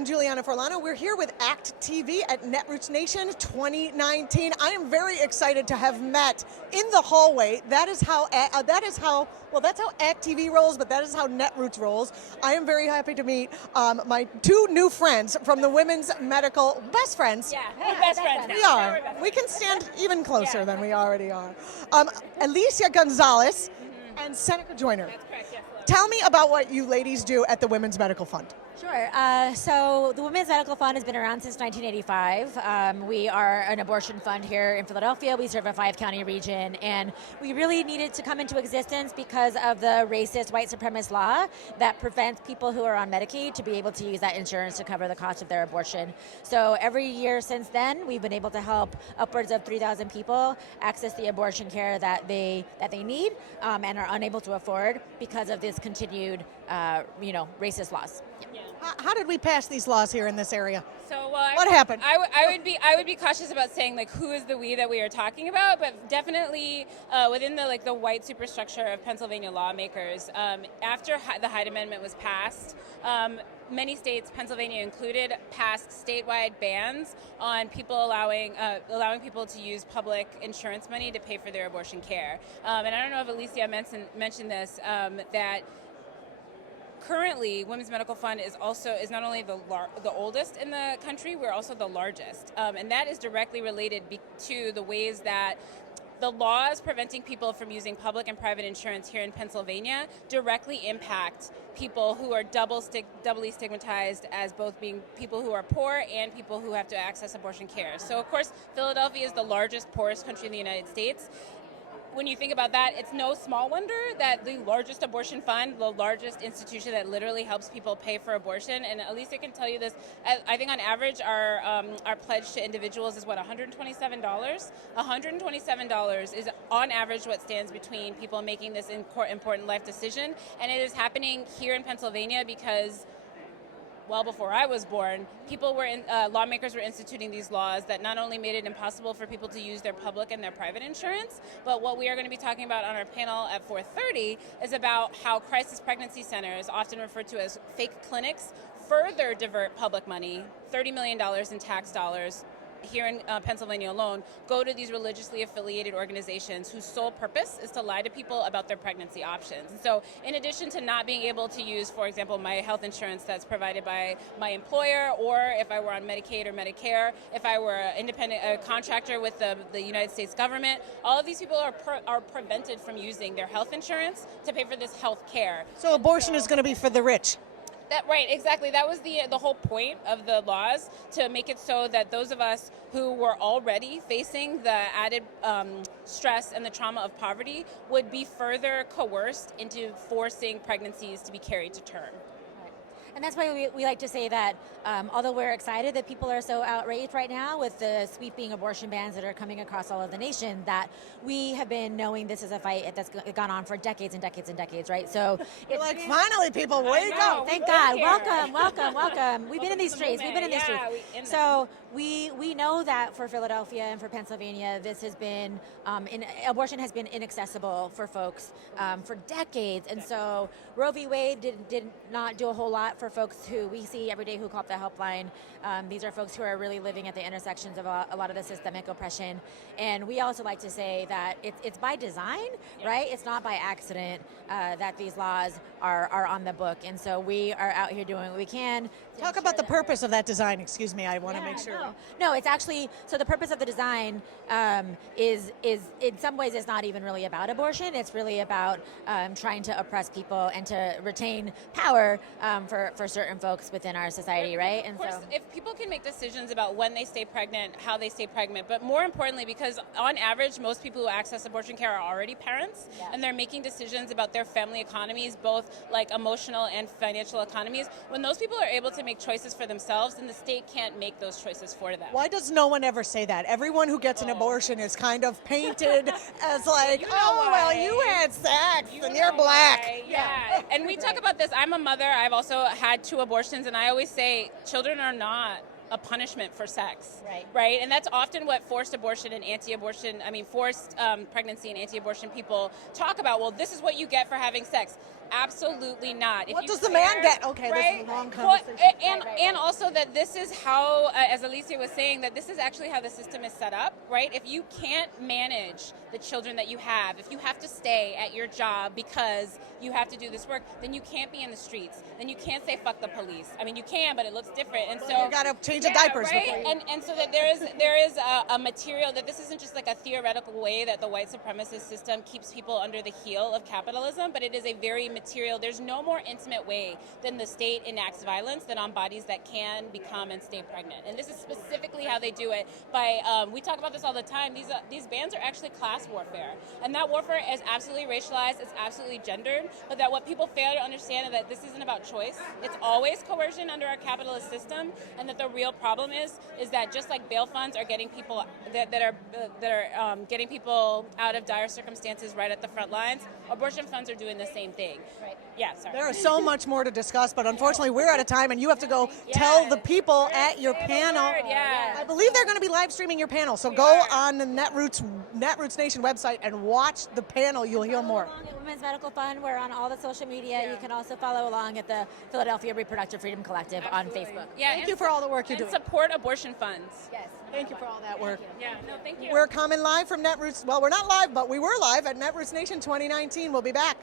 I'm Julianna Forlano. We're here with act.tv at Netroots Nation 2019. I am very excited to have met in the hallway. That's how act.tv rolls, but that is how Netroots rolls. I am very happy to meet my two new friends from the women's medical best friends. Yeah, best friends. We are. We can stand even closer than we already are. Elicia Gonzales and Seneca Joyner. That's correct, yes. Tell me about what you ladies do at the Women's Medical Fund. Sure. So the Women's Medical Fund has been around since 1985. We are an abortion fund here in Philadelphia. We serve a 5-county region, and we really needed to come into existence because of the racist white supremacist law that prevents people who are on Medicaid to be able to use that insurance to cover the cost of their abortion. So every year since then, we've been able to help upwards of 3,000 people access the abortion care that they need and are unable to afford because of this continued, racist laws. Yeah. How did we pass these laws here in this area? So what happened? I would be cautious about saying like who is the we that we are talking about, but definitely within the white superstructure of Pennsylvania lawmakers. After the Hyde Amendment was passed, many states, Pennsylvania included, passed statewide bans on people allowing people to use public insurance money to pay for their abortion care. And I don't know if Elicia mentioned this, that currently, Women's Medical Fund is not only the oldest in the country, we're also the largest. And that is directly related to the ways that the laws preventing people from using public and private insurance here in Pennsylvania directly impact people who are doubly stigmatized as both being people who are poor and people who have to access abortion care. So, of course, Philadelphia is the largest, poorest country in the United States. When you think about that, it's no small wonder that the largest abortion fund, the largest institution that literally helps people pay for abortion, and Elicia can tell you this, I think on average our pledge to individuals is what, $127? $127 is on average what stands between people making this important life decision, and it is happening here in Pennsylvania because well before I was born, lawmakers were instituting these laws that not only made it impossible for people to use their public and their private insurance, but what we are going to be talking about on our panel at 4:30 is about how crisis pregnancy centers, often referred to as fake clinics, further divert public money, $30 million in tax dollars, here in Pennsylvania alone, go to these religiously affiliated organizations whose sole purpose is to lie to people about their pregnancy options. And so in addition to not being able to use, for example, my health insurance that's provided by my employer, or if I were on Medicaid or Medicare, if I were an independent contractor with the United States government, all of these people are prevented from using their health insurance to pay for this health care. So abortion is going to be for the rich. Right, exactly. That was the whole point of the laws, to make it so that those of us who were already facing the added stress and the trauma of poverty would be further coerced into forcing pregnancies to be carried to term. And that's why we like to say that although we're excited that people are so outraged right now with the sweeping abortion bans that are coming across all of the nation, that we have been knowing this is a fight that's gone on for decades and decades and decades, right? So it's like, finally, people, wake up. Thank God. Welcome. We've been in these streets. So we know that for Philadelphia and for Pennsylvania, this has been, abortion has been inaccessible for folks for decades. And so Roe v. Wade did not do a whole lot for folks who we see every day who call up the helpline. These are folks who are really living at the intersections of a lot of the systemic oppression. And we also like to say that it's by design, right? It's not by accident that these laws are on the book. And so we are out here doing what we can. Talk about the purpose of that design. Excuse me, I want to make sure. No, it's actually, so the purpose of the design is in some ways it's not even really about abortion. It's really about trying to oppress people and to retain power for certain folks within our society, right? And of course, if people can make decisions about when they stay pregnant, how they stay pregnant, but more importantly, because on average, most people who access abortion care are already parents, and they're making decisions about their family economies, both like emotional and financial economies. When those people are able to make choices for themselves, then the state can't make those choices for them. Why does no one ever say that? Everyone who gets an abortion is kind of painted as like, well, you had sex and you're black. Yeah, and we talk about this. I'm a mother. I've also had 2 abortions, and I always say children are not a punishment for sex, right? And that's often what forced abortion and forced pregnancy and anti-abortion people talk about. Well, this is what you get for having sex. Absolutely not. What does the man get? Okay, right? this is a long Well, conversation. and also that this is how, as Elicia was saying, that this is actually how the system is set up, right? If you can't manage the children that you have, if you have to stay at your job because you have to do this work, then you can't be in the streets. Then you can't say fuck the police. I mean, you can, but it looks different. And so you got to change the diapers. Right? And so that there is a material that this isn't just like a theoretical way that the white supremacist system keeps people under the heel of capitalism, but it is a very material. There's no more intimate way than the state enacts violence than on bodies that can become and stay pregnant. And this is specifically how they do it. By we talk about this all the time. These bans are actually class warfare, and that warfare is absolutely racialized. It's absolutely gendered. But that what people fail to understand is that this isn't about choice. It's always coercion under our capitalist system, and that the real problem is that just like bail funds are getting people that are getting people out of dire circumstances right at the front lines, abortion funds are doing the same thing. Right. Yeah, sorry. There is so much more to discuss, but unfortunately we're out of time, and you have to go tell the people at your panel. I believe they're going to be live streaming your panel, so go on the Netroots Nation website and watch the panel. You'll hear more. At Women's Medical Fund, we're on all the social media. You can also follow along at the Philadelphia Reproductive Freedom Collective on Facebook. Yeah, thank you for all the work you're doing. Support abortion funds. Yes. Thank you for all that work. Yeah, no, thank you. We're coming live from Netroots. Well, we're not live, but we were live at Netroots Nation 2019. We'll be back.